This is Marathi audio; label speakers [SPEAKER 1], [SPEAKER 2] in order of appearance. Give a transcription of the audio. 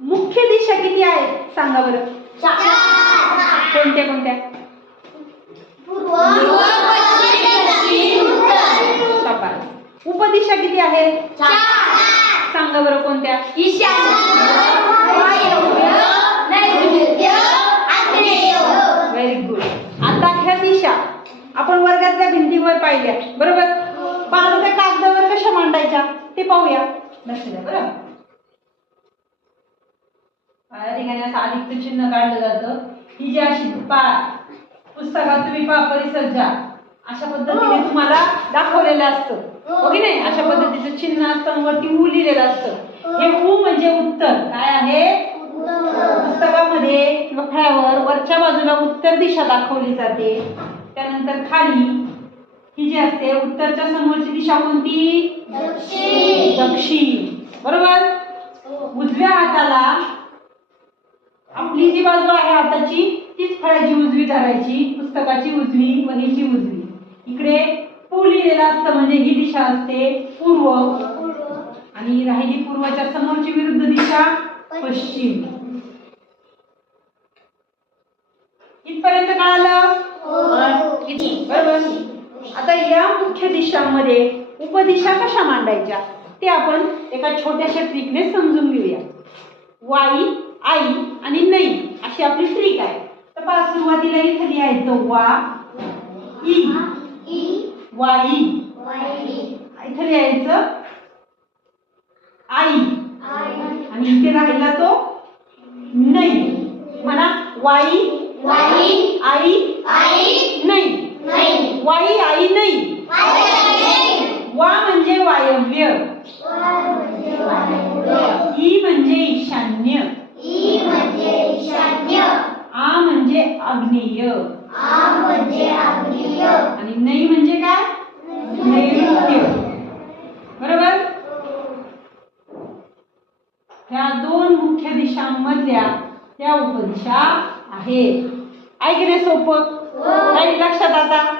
[SPEAKER 1] मुख्य दिशा किती आहे सांगा बरं
[SPEAKER 2] कोणत्या कोणत्या
[SPEAKER 1] उपदिशा किती आहे
[SPEAKER 3] व्हेरी
[SPEAKER 1] गुड अंदाख्या दिशा आपण वर्गातल्या भिंतीवर पाहिल्या बरोबर त्या कागदावर कशा मांडायच्या ते पाहूया बरं बाहेर ठिकाणी आता अधिक चिन्ह काढलं जातं ही जी अशी पा पुस्तकात तुम्ही पा परिसर जा अशा पद्धतीने तुम्हाला दाखवलेलं असतं ओके नाही अशा पद्धतीचं चिन्ह असताना वरती ऊ लिहिलेलं असतं हे ऊ म्हणजे उत्तर काय आहे
[SPEAKER 2] पुस्तकामध्ये
[SPEAKER 1] मोठ्यावर वरच्या बाजूला उत्तर दिशा दाखवली जाते त्यानंतर खाली ही जी असते उत्तरच्या समोरची दिशा
[SPEAKER 2] कोणती
[SPEAKER 1] दक्षिण बरोबर उजव्या हाताला आपली जी बाजू आहे आताची तीच फळाची उजवी धरायची पुस्तकाची उजवी वहीची उजवी इकडे असतं म्हणजे ही दिशा असते पूर्व आणि राहिली पूर्वाच्या समोरची विरुद्ध इथपर्यंत पश्चिम बरोबर आता या मुख्य दिशांमध्ये उपदिशा कशा मांडायच्या ते आपण एका छोट्या ट्रिकने समजून घेऊया वाई आई आणि नाही अशी आपली स्त्री काय तर पहा सुरुवातीला ही झाली आहे तो वा ई इ, इ? वाई,
[SPEAKER 2] वाई।
[SPEAKER 1] इथं यायचं आई आणि इथे राहिला तो नाही म्हणा वाई
[SPEAKER 2] वाई आई आई, आई, आई नाही
[SPEAKER 1] वाई आई नाही वा म्हणजे वायव्य ई म्हणजे ईशान्य
[SPEAKER 2] आम म्हणजे आम्रिय आणि
[SPEAKER 1] नाही म्हणजे काय
[SPEAKER 2] नैऋत्य हो।
[SPEAKER 1] बरोबर ह्या दोन मुख्य दिशांमधल्या त्या उपदिशा आहेत ऐकणे सोपं नाही लक्षात आता